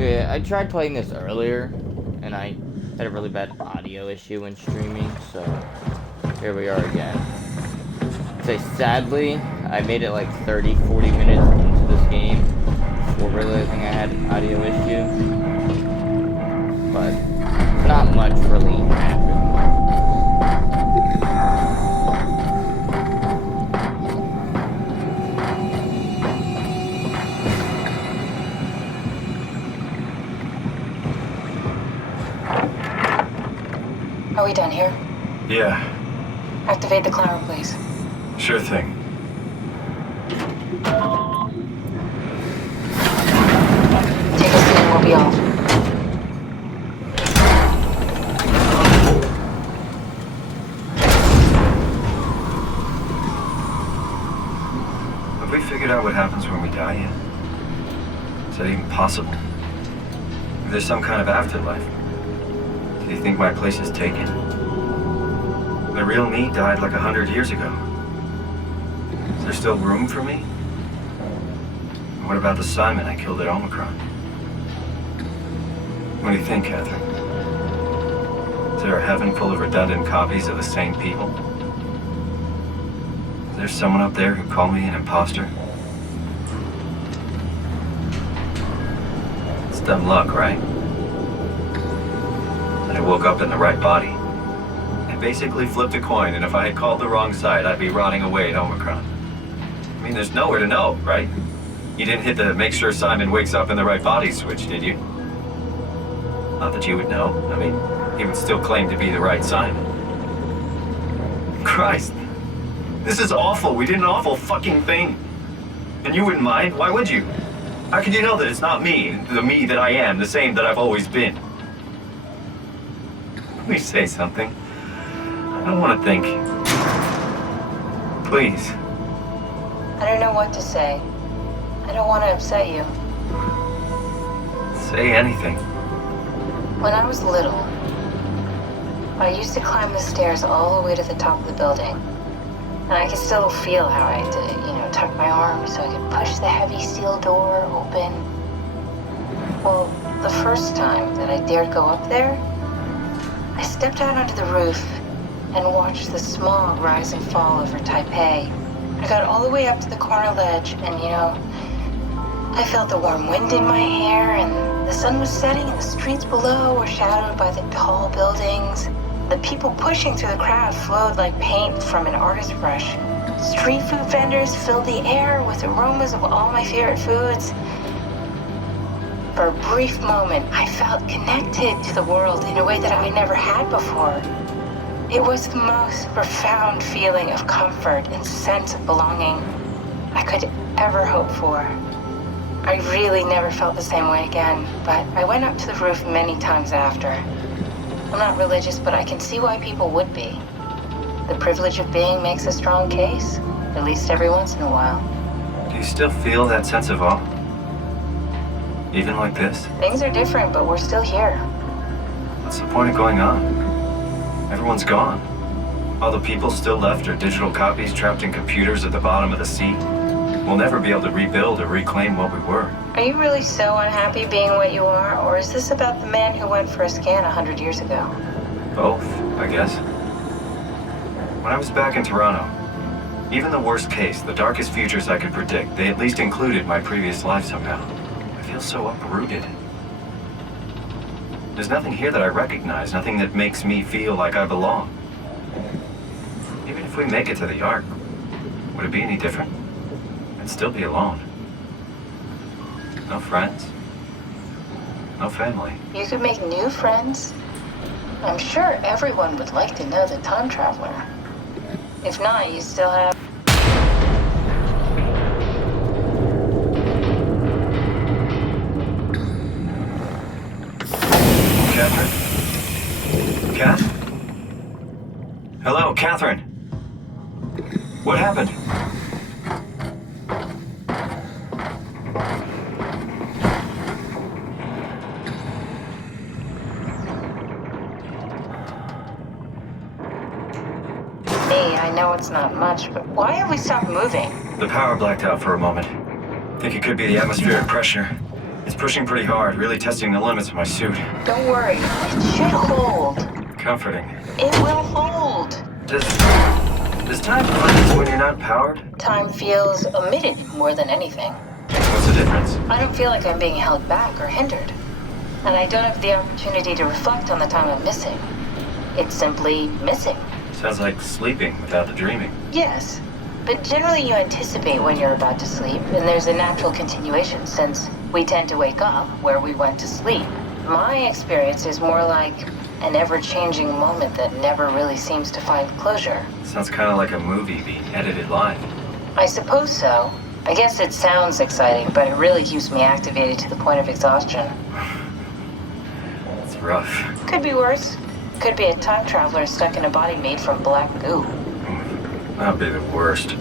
Yeah, I tried playing this earlier, and I had a really bad audio issue when streaming, so here we are again. So sadly, I made it like 30-40 minutes into this game before realizing I had an audio issue, but not much really happened. Are we done here? Yeah. Activate the climber, please. Sure thing. Take a seat and we'll be off. Have we figured out what happens when we die yet? Is that even possible? If there's some kind of afterlife, do you think my place is taken? The real me died like 100 years ago. Is there still room for me? And what about the Simon I killed at Omicron? What do you think, Catherine? Is there a heaven full of redundant copies of the same people? Is there someone up there who called me an imposter? It's dumb luck, right? And I woke up in the right body. I basically flipped a coin, and if I had called the wrong side, I'd be rotting away at Omicron. I mean, there's nowhere to know, right? You didn't hit the make sure Simon wakes up in the right body switch, did you? Not that you would know. I mean, he would still claim to be the right Simon. Christ. This is awful. We did an awful fucking thing. And you wouldn't mind? Why would you? How could you know that it's not me, the me that I am, the same that I've always been? Let me say something. I don't want to think. Please. I don't know what to say. I don't want to upset you. Say anything. When I was little, I used to climb the stairs all the way to the top of the building. And I could still feel how I had to, tuck my arms so I could push the heavy steel door open. Well, the first time that I dared go up there, I stepped out onto the roof and watched the smog rise and fall over Taipei. I got all the way up to the corner ledge and, I felt the warm wind in my hair and the sun was setting and the streets below were shadowed by the tall buildings. The people pushing through the crowd flowed like paint from an artist's brush. Street food vendors filled the air with aromas of all my favorite foods. For a brief moment, I felt connected to the world in a way that I never had before. It was the most profound feeling of comfort and sense of belonging I could ever hope for. I really never felt the same way again, but I went up to the roof many times after. I'm not religious, but I can see why people would be. The privilege of being makes a strong case, at least every once in a while. Do you still feel that sense of awe? Even like this? Things are different, but we're still here. What's the point of going on? Everyone's gone. All the people still left are digital copies trapped in computers at the bottom of the sea. We'll never be able to rebuild or reclaim what we were. Are you really so unhappy being what you are, or is this about the man who went for a scan 100 years ago? Both, I guess. When I was back in Toronto, even the worst case, the darkest futures I could predict, they at least included my previous life somehow. I feel so uprooted. There's nothing here that I recognize, nothing that makes me feel like I belong. Even if we make it to the Ark, would it be any different? I'd still be alone. No friends. No family. You could make new friends. I'm sure everyone would like to know the time traveler. If not, you still have... Catherine? Kath? Hello, Catherine. What happened? I know it's not much, but why have we stopped moving? The power blacked out for a moment. Think it could be the atmospheric pressure. It's pushing pretty hard, really testing the limits of my suit. Don't worry, it should hold. Comforting. It will hold. Does time freeze when you're not powered? Time feels omitted more than anything. What's the difference? I don't feel like I'm being held back or hindered. And I don't have the opportunity to reflect on the time I'm missing. It's simply missing. Sounds like sleeping without the dreaming. Yes, but generally you anticipate when you're about to sleep, and there's a natural continuation since we tend to wake up where we went to sleep. My experience is more like an ever-changing moment that never really seems to find closure. Sounds kind of like a movie being edited live. I suppose so. I guess it sounds exciting, but it really keeps me activated to the point of exhaustion. It's rough. Could be worse. Could be a time traveler stuck in a body made from black goo. That'd be the worst.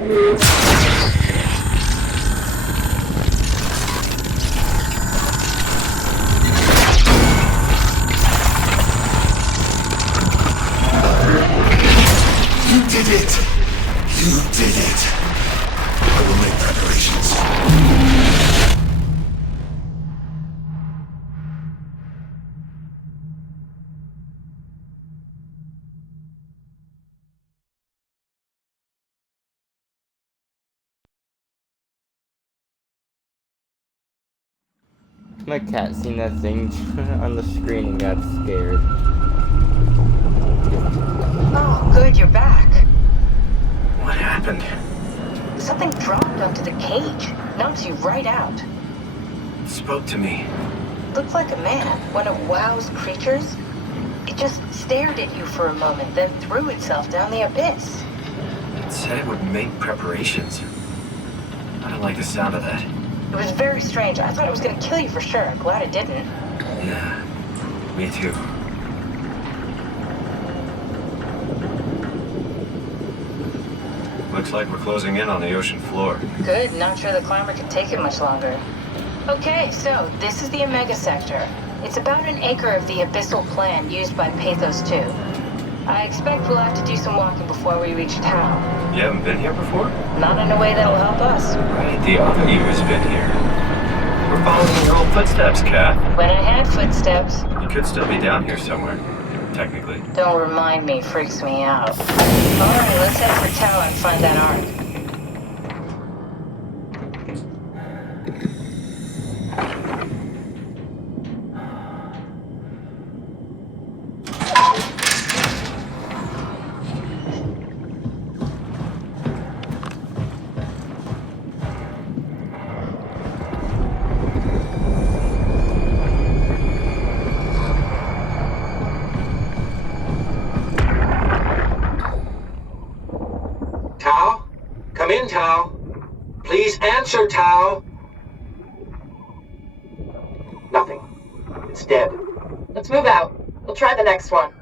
You did it! You did it! I will make preparations. My cat seen that thing on the screen and got scared. Oh, good, you're back. What happened? Something dropped onto the cage. Knocks you right out. It spoke to me. Looked like a man, one of WoW's creatures. It just stared at you for a moment, then threw itself down the abyss. It said it would make preparations. I don't like the sound of that. It was very strange. I thought it was going to kill you for sure. Glad it didn't. Yeah, me too. Looks like we're closing in on the ocean floor. Good, not sure the climber can take it much longer. Okay, so this is the Omega Sector. It's about an acre of the abyssal plan used by Pathos 2. I expect we'll have to do some walking before we reach town. You haven't been here before? Not in a way that'll help us. Right, the other you has been here. We're following your old footsteps, Kat. When I had footsteps. You could still be down here somewhere, technically. Don't remind me, freaks me out. Alright, let's head for Tau and find that ark. Tau? Come in, Tau. Please answer, Tau. Nothing. It's dead. Let's move out. We'll try the next one.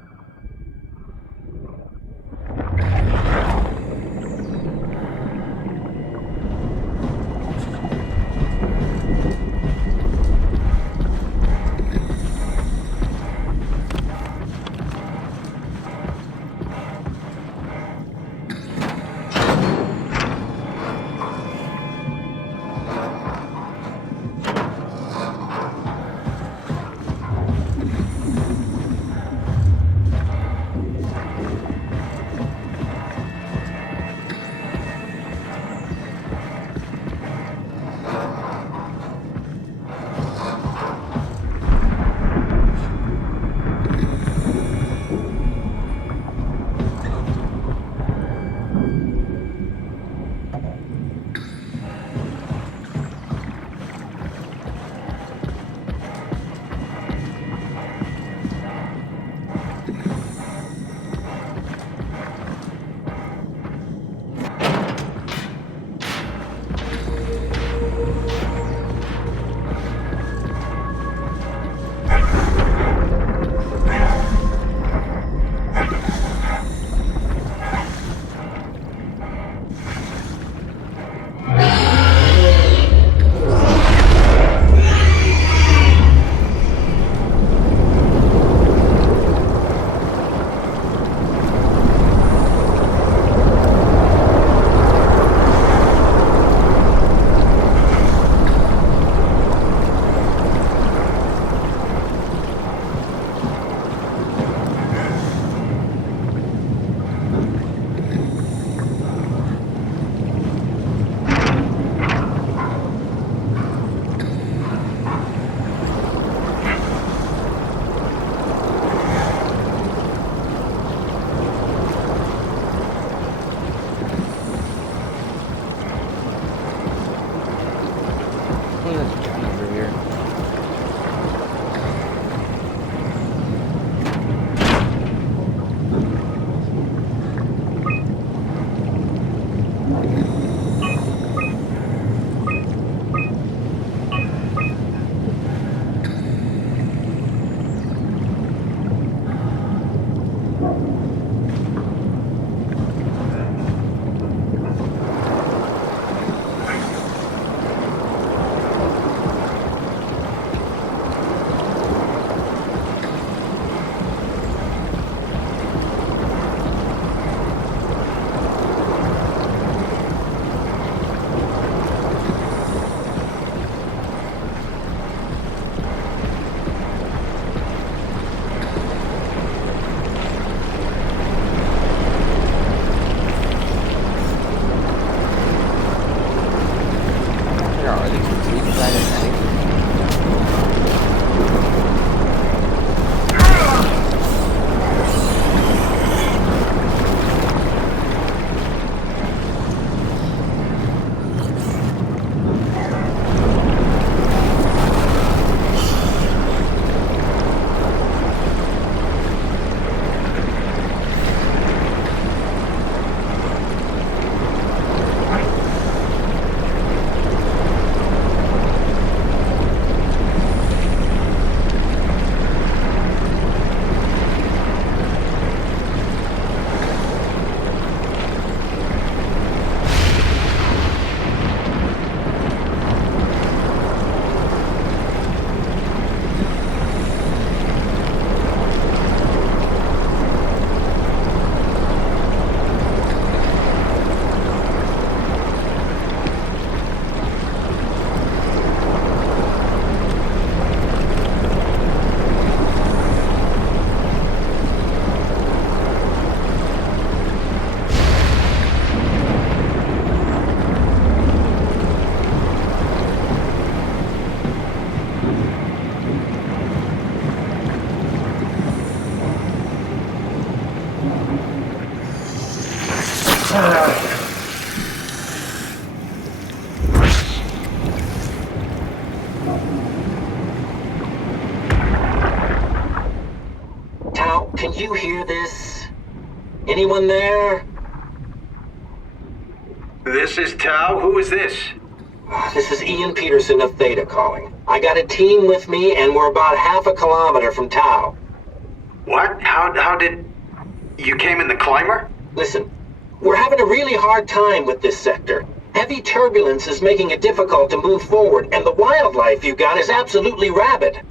can you hear this? Anyone there? This is Tau. Who is this? This is Ian Peterson of Theta calling. I got a team with me, and we're about half a kilometer from Tau. What? How did... You came in the climber? Listen, we're having a really hard time with this sector. Heavy turbulence is making it difficult to move forward, and the wildlife you got is absolutely rabid.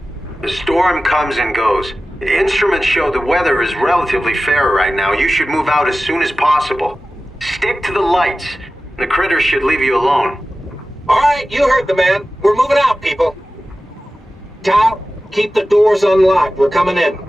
The storm comes and goes. The instruments show the weather is relatively fair right now. You should move out as soon as possible. Stick to the lights. The critters should leave you alone. All right, you heard the man. We're moving out, people. Tau, keep the doors unlocked. We're coming in.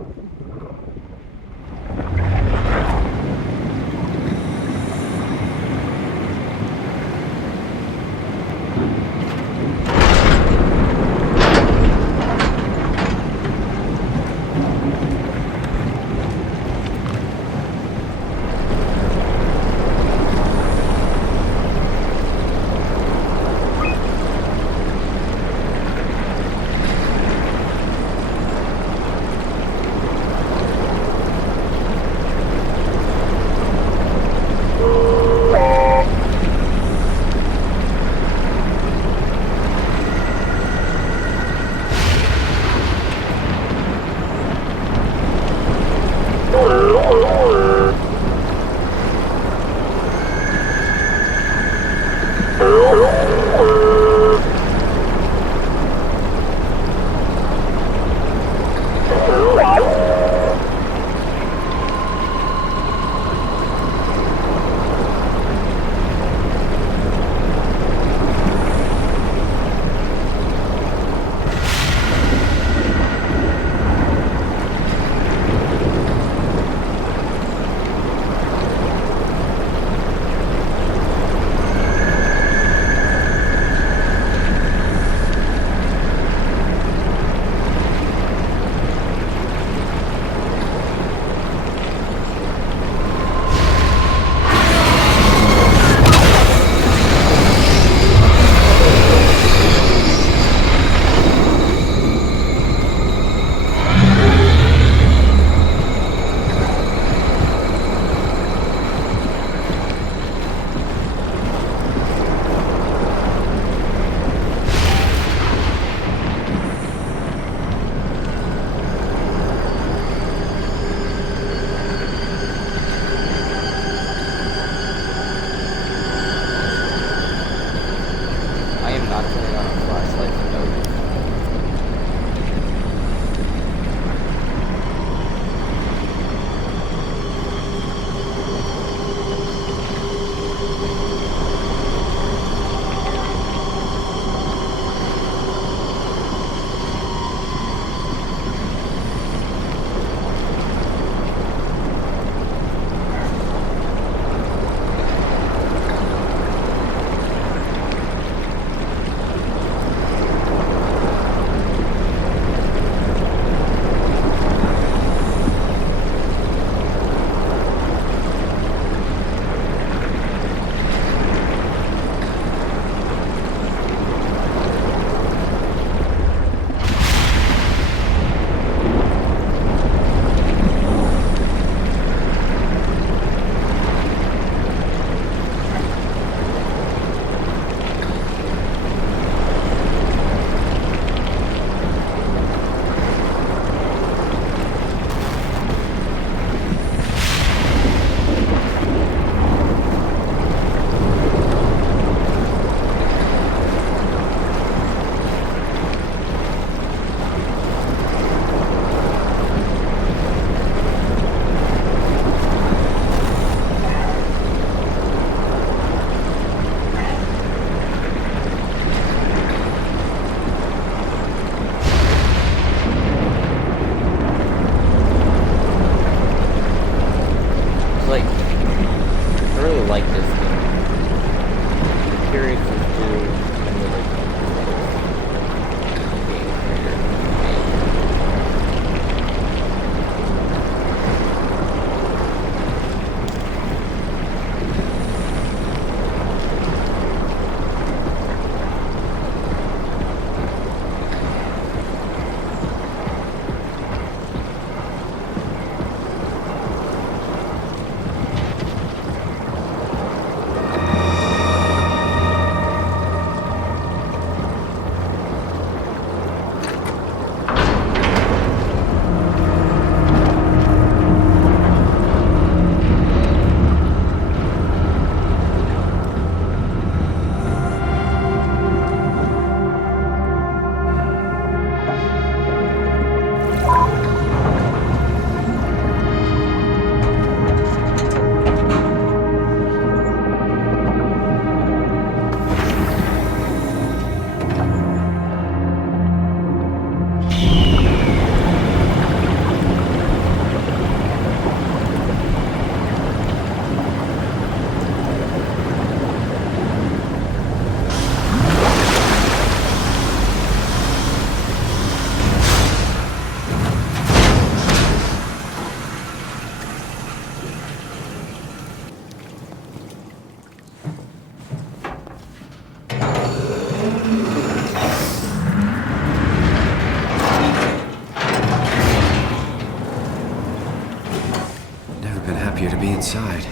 appear to be inside.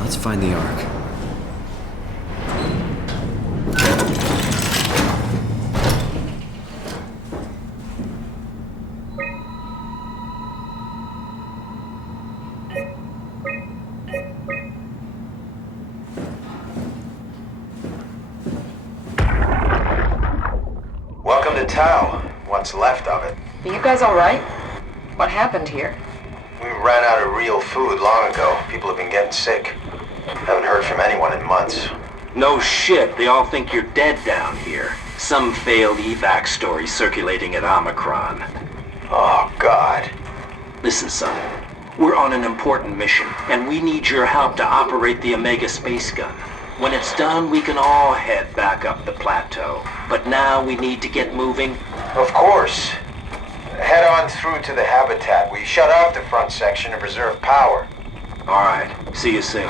Let's find the Ark. Welcome to town. What's left of it. Are you guys alright? What happened here? We ran out of real food long ago. People have been getting sick. Haven't heard from anyone in months. No shit, they all think you're dead down here. Some failed evac story circulating at Omicron. Oh, God. Listen, son. We're on an important mission, and we need your help to operate the Omega space gun. When it's done, we can all head back up the plateau. But now we need to get moving. Of course. Head on through to the habitat. We shut off the front section to preserve power. Alright, see you soon.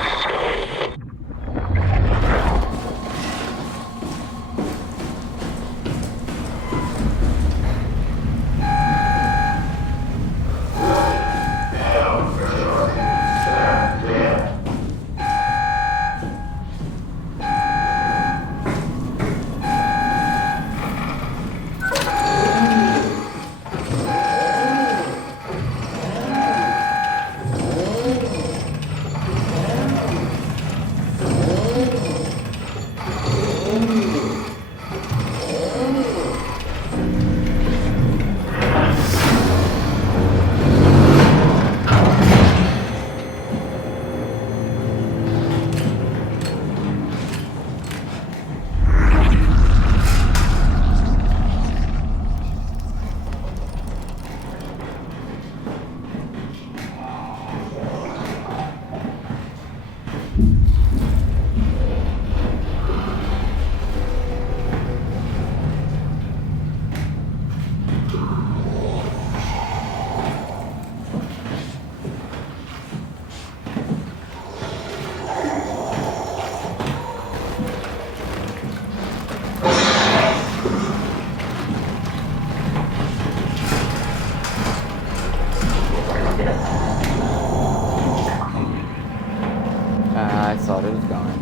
I thought it was gone.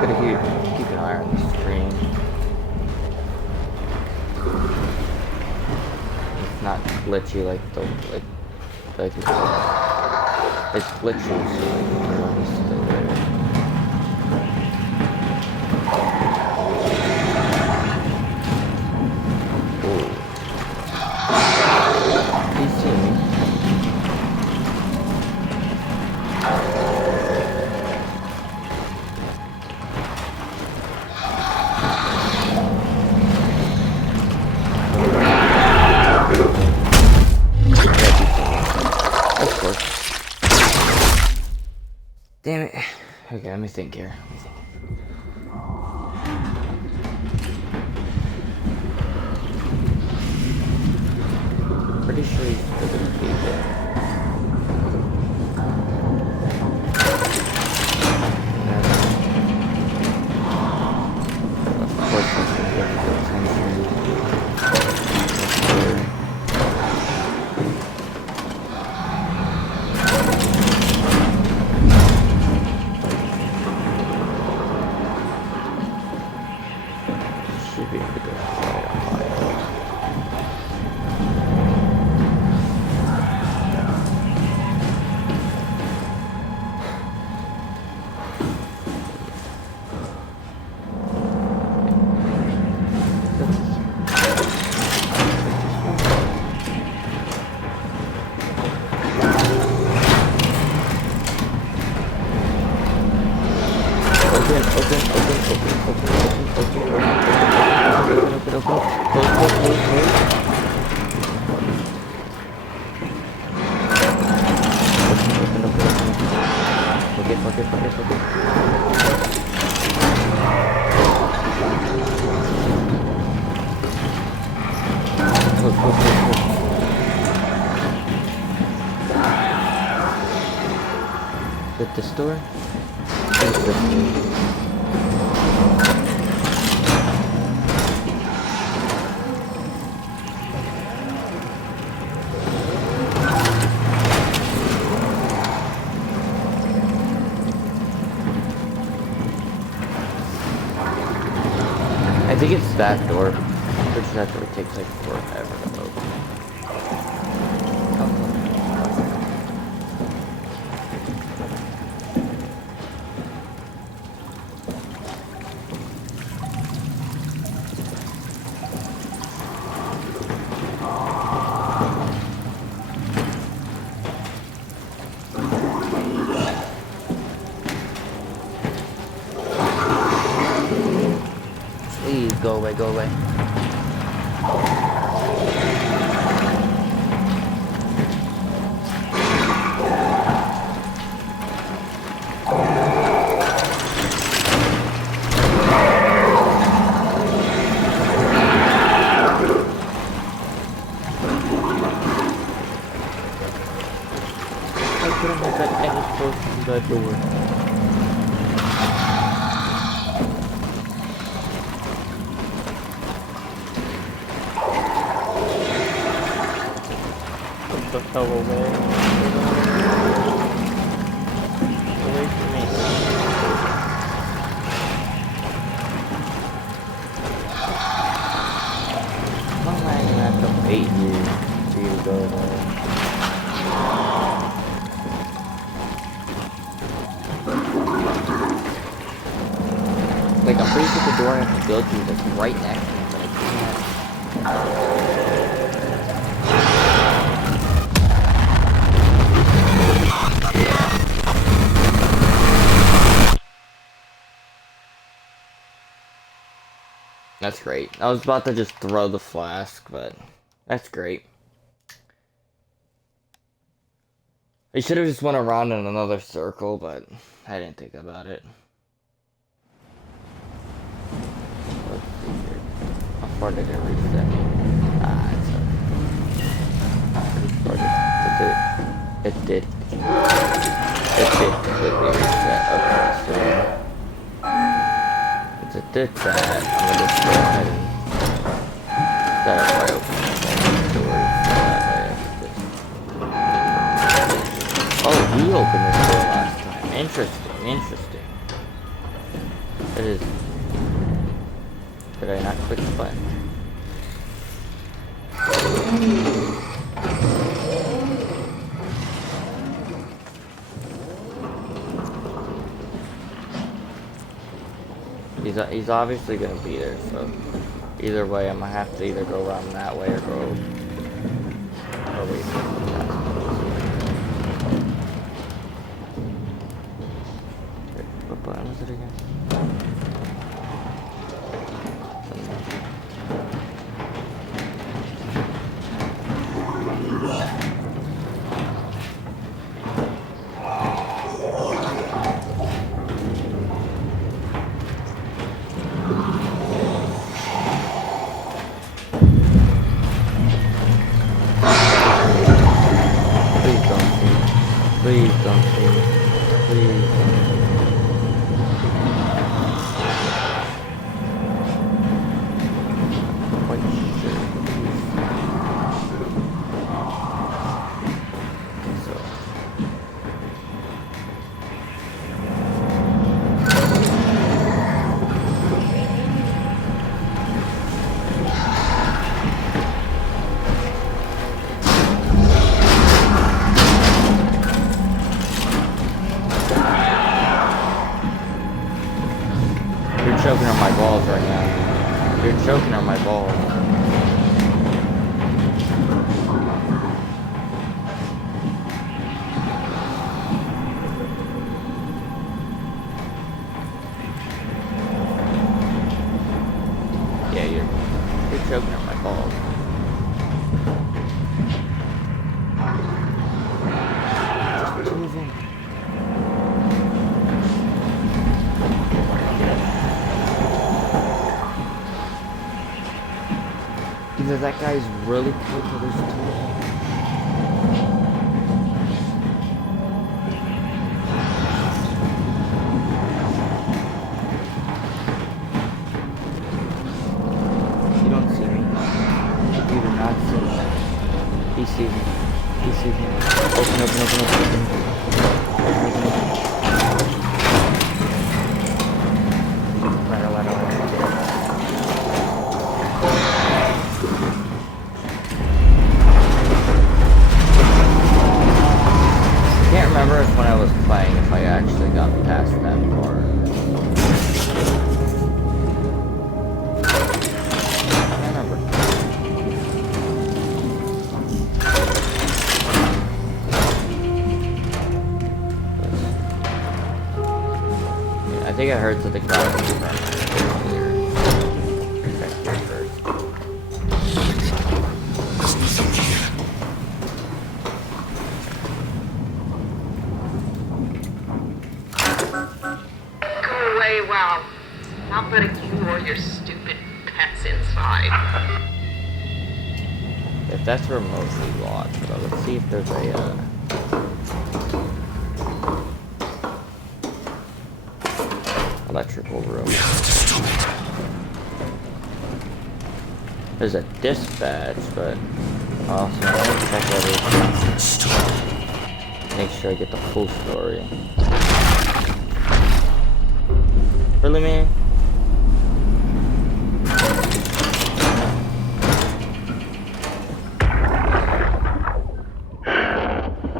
Gotta keep an eye on the screen. It's not glitchy like it's glitchy, so it's still there. Damn it. Okay, let me think here. Pretty sure he's still gonna be there. Of course, he's gonna get the attention. Should be able to go right on by it. With this door? consistent. I think it's that door. Which that door takes like forever to open. Please go away, go away. I couldn't have got any closer to that door. The hell away. Away from me. How am I gonna have to wait here for you to go away? Like, I'm pretty sure the door I have to go to is like right next to me, but I can't. That's great. I was about to just throw the flask, but that's great. I should have just went around in another circle, but I didn't think about it. Let's see here. How far did it reset? Ah, it's pretty far. It did completely reset. Okay, so since it did that, I'm gonna just go ahead and set it right open the doors. That way I can just... Oh, he opened this door last time. Interesting, interesting. It is... Did I not click the button? He's obviously gonna be there, so either way I'm gonna have to either go around that way or go away from that. What button was it again? Please don't see me. Please don't. I'm quite sure. So. You're choking on my balls right now. You're choking on my balls. Yeah, you're choking on my balls. Just move in. Either that guy's really quick or there's two. I can't remember if when I was playing if I actually got past that part. I can't remember. I think I heard something about it earlier. Check here first. There's nothing here. Go away, wow. Not letting you or your stupid pets inside. If that's remotely locked, but let's see if there's a electrical room. We have to stop it. There's a dispatch, but also I want to check everything. Stop. Make sure I get the full story. Really, man?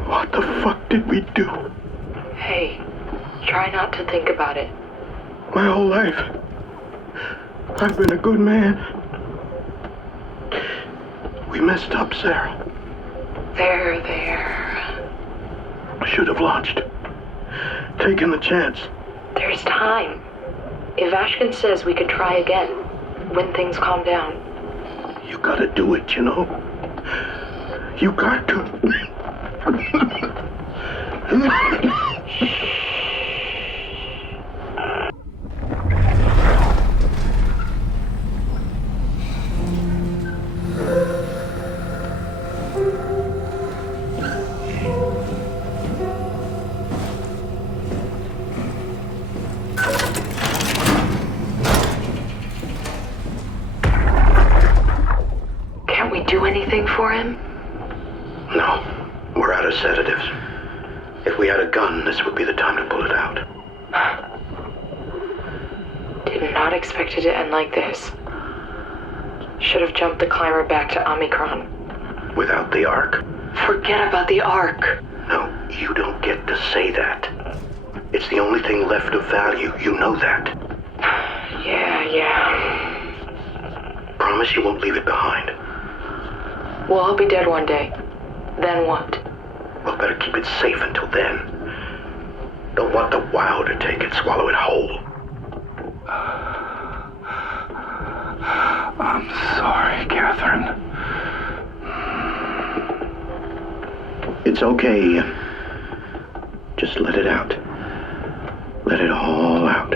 What the fuck did we do? Hey, try not to think about it. My whole life, I've been a good man. We messed up, Sarah. There. I should have launched. Taken the chance. There's time. If Ashkin says we could try again, when things calm down. You gotta do it, you know? You got to. Can't we do anything for him? No, we're out of sedatives. If we had a gun, this would be the time to pull it out. Did not expect it to end like this. Should have jumped the climber back to Omicron. Without the Ark? Forget about the Ark. No, you don't get to say that. It's the only thing left of value, you know that. Yeah. Promise you won't leave it behind. Well, I'll be dead one day. Then what? Well, better keep it safe until then. Don't want the wow to take it, swallow it whole. I'm sorry, Catherine. It's okay, Ian. Just let it out. Let it all out.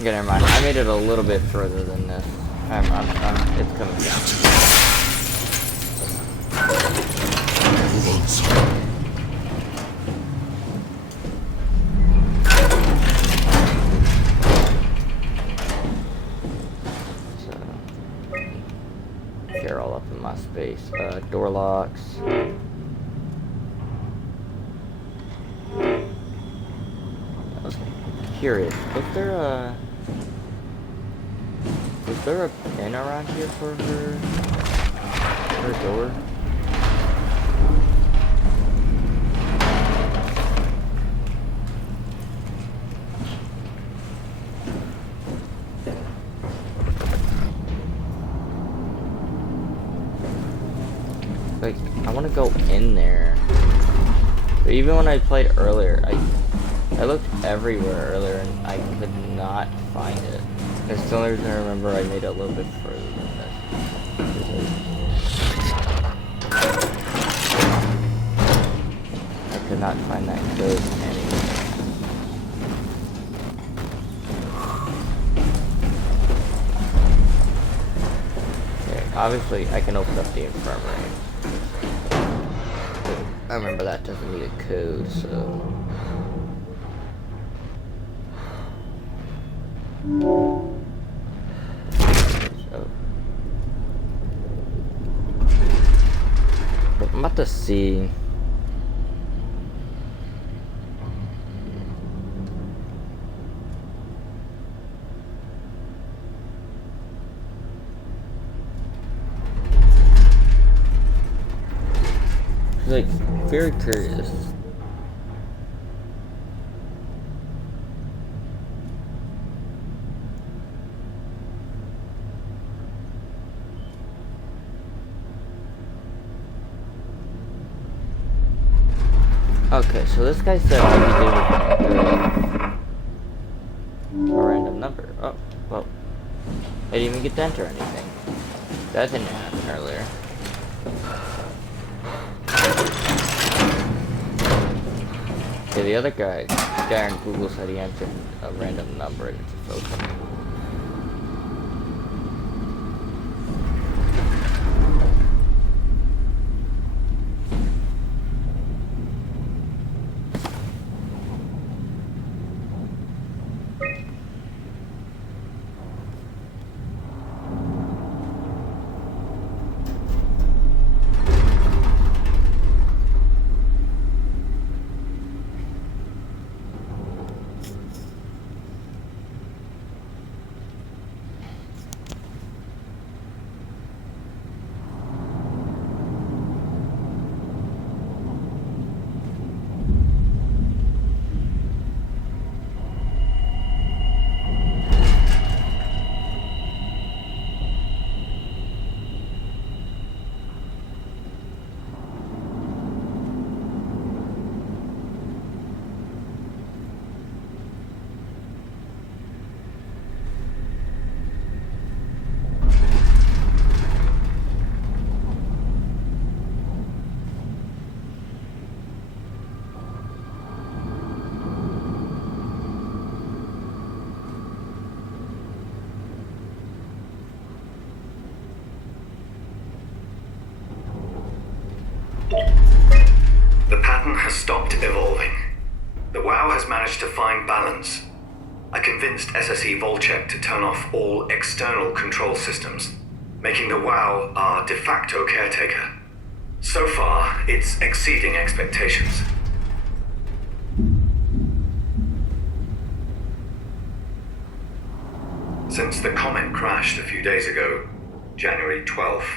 Okay, never mind. I made it a little bit further than this. It's coming down. Move on, son. So, you're all up in my space. Door locks. Okay. curious. Was there a pin around here for her door? Like, I want to go in there. But even when I played earlier, I looked everywhere earlier and I could not find it. That's the only reason I remember I made it a little bit further than this. I could not find that code anywhere. Okay, obviously I can open up the infirmary. I remember that doesn't need a code, so... I'm about to see... like, very curious. Okay, so this guy said I could do a random number. Oh, well. I didn't even get to enter anything. That didn't happen earlier. Okay, the other guy on Google said he entered a random number and it's just open. The pattern has stopped evolving. The WoW has managed to find balance. I convinced SSE Volchek to turn off all external control systems, making the WoW our de facto caretaker. So far, it's exceeding expectations. Since the comet crashed a few days ago, January 12th,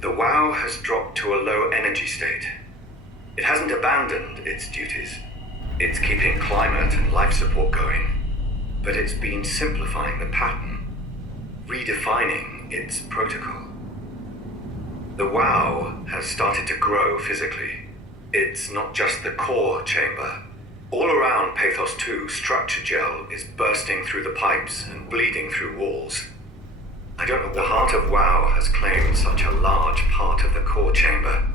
the WoW has dropped to a low energy state. It hasn't abandoned its duties. It's keeping climate and life support going, but it's been simplifying the pattern, redefining its protocol. The WoW has started to grow physically. It's not just the core chamber. All around Pathos 2, structure gel is bursting through the pipes and bleeding through walls. I don't know. The heart of WoW has claimed such a large part of the core chamber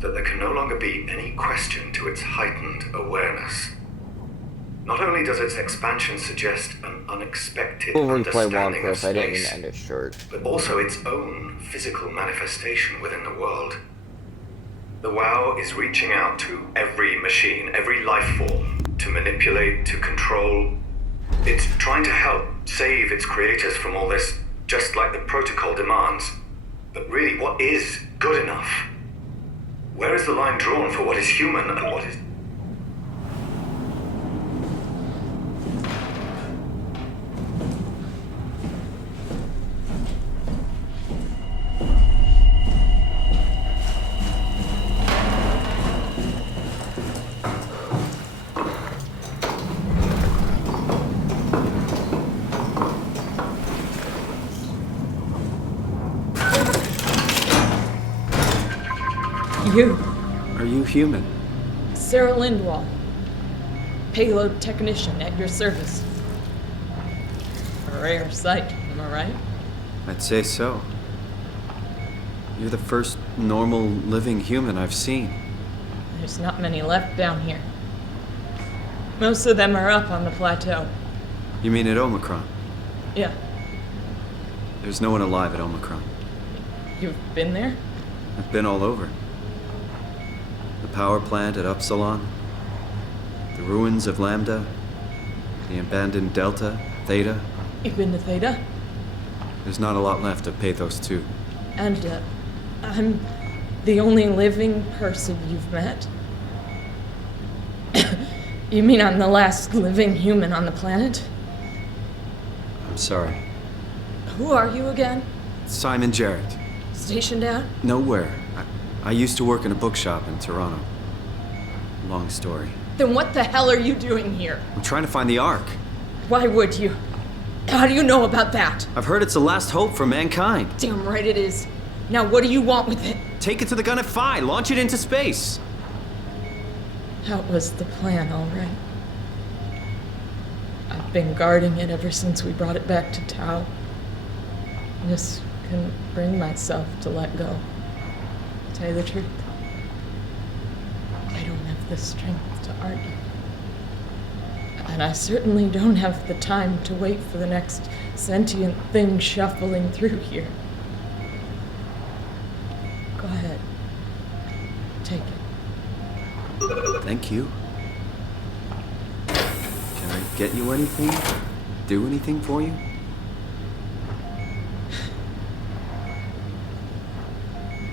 that there can no longer be any question to its heightened awareness. Not only does its expansion suggest an unexpected understanding of space, but also its own physical manifestation within the world. The WoW is reaching out to every machine, every life form, to manipulate, to control. It's trying to help save its creators from all this, just like the protocol demands. But really, what is good enough? Where is the line drawn for what is human and what is... you? Are you human? Sarah Lindwall. Payload technician at your service. A rare sight, am I right? I'd say so. You're the first normal living human I've seen. There's not many left down here. Most of them are up on the plateau. You mean at Omicron? Yeah. There's no one alive at Omicron. You've been there? I've been all over. The power plant at Upsilon, the ruins of Lambda, the abandoned Delta, Theta. You've been to Theta? There's not a lot left of Pathos 2. And, I'm the only living person you've met? You mean I'm the last living human on the planet? I'm sorry. Who are you again? Simon Jarrett. Stationed out? Nowhere. I used to work in a bookshop in Toronto. Long story. Then what the hell are you doing here? I'm trying to find the Ark. Why would you? How do you know about that? I've heard it's the last hope for mankind. Damn right it is. Now what do you want with it? Take it to the Gun at Phi. Launch it into space. That was the plan, all right. I've been guarding it ever since we brought it back to Tau. I just couldn't bring myself to let go. To tell you the truth, I don't have the strength to argue. And I certainly don't have the time to wait for the next sentient thing shuffling through here. Go ahead. Take it. Thank you. Can I get you anything? Do anything for you?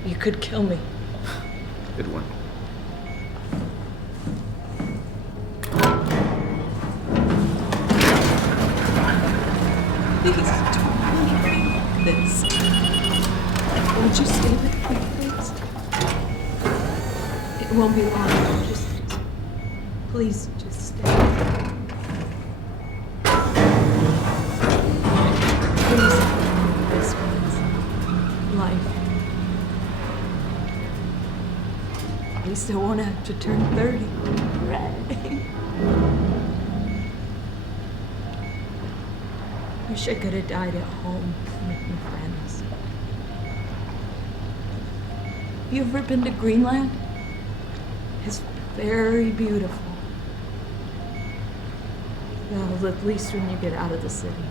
You could kill me. Good one. Please don't leave this. Would you stay with me, please? It won't be long. Please, just stay. Please, this was life. At least I won't have to turn 30. Right? Wish I could have died at home with my friends. You ever been to Greenland? It's very beautiful. Well, at least when you get out of the city.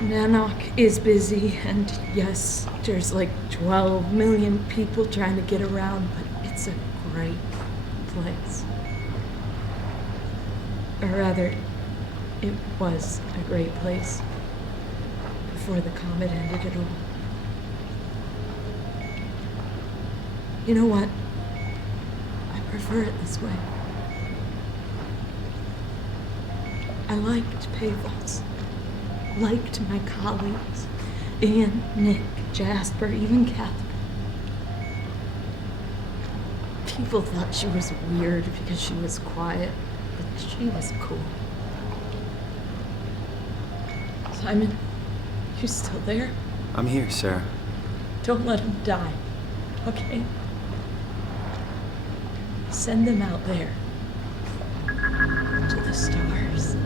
Nanook is busy, and yes, there's like 12 million people trying to get around, but it's a great place. Or rather, it was a great place before the comet ended it all. You know what? I prefer it this way. I liked Pavos. Liked my colleagues. Ian, Nick, Jasper, even Catherine. People thought she was weird because she was quiet, but she was cool. Simon, you still there? I'm here, Sarah. Don't let him die, okay? Send them out there. To the stars.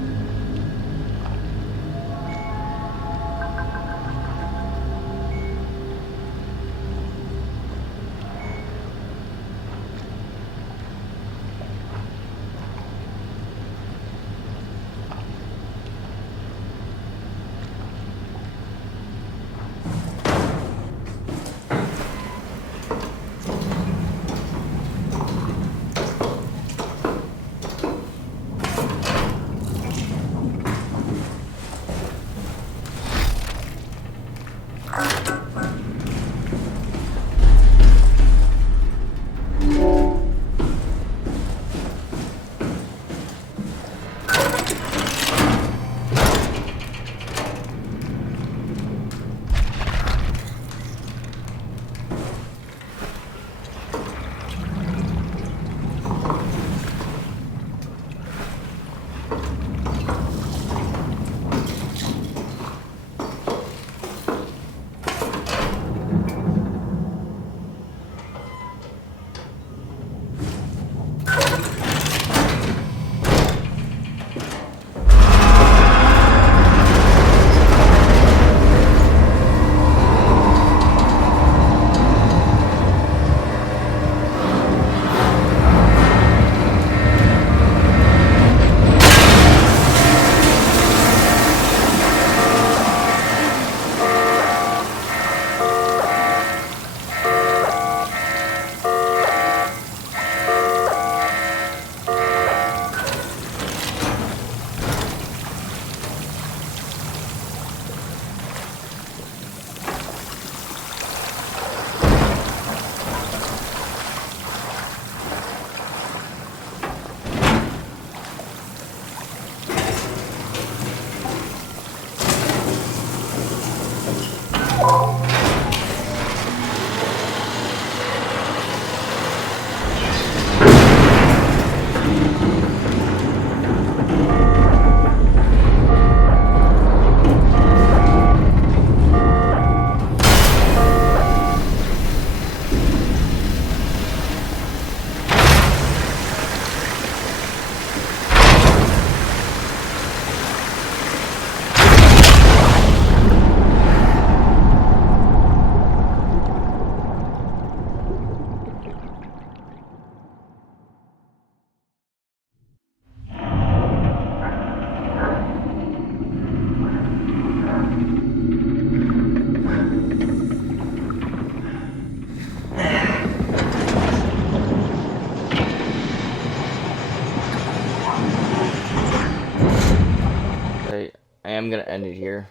I am gonna end it here.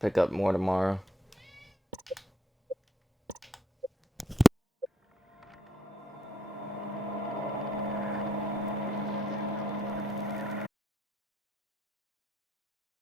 Pick up more tomorrow.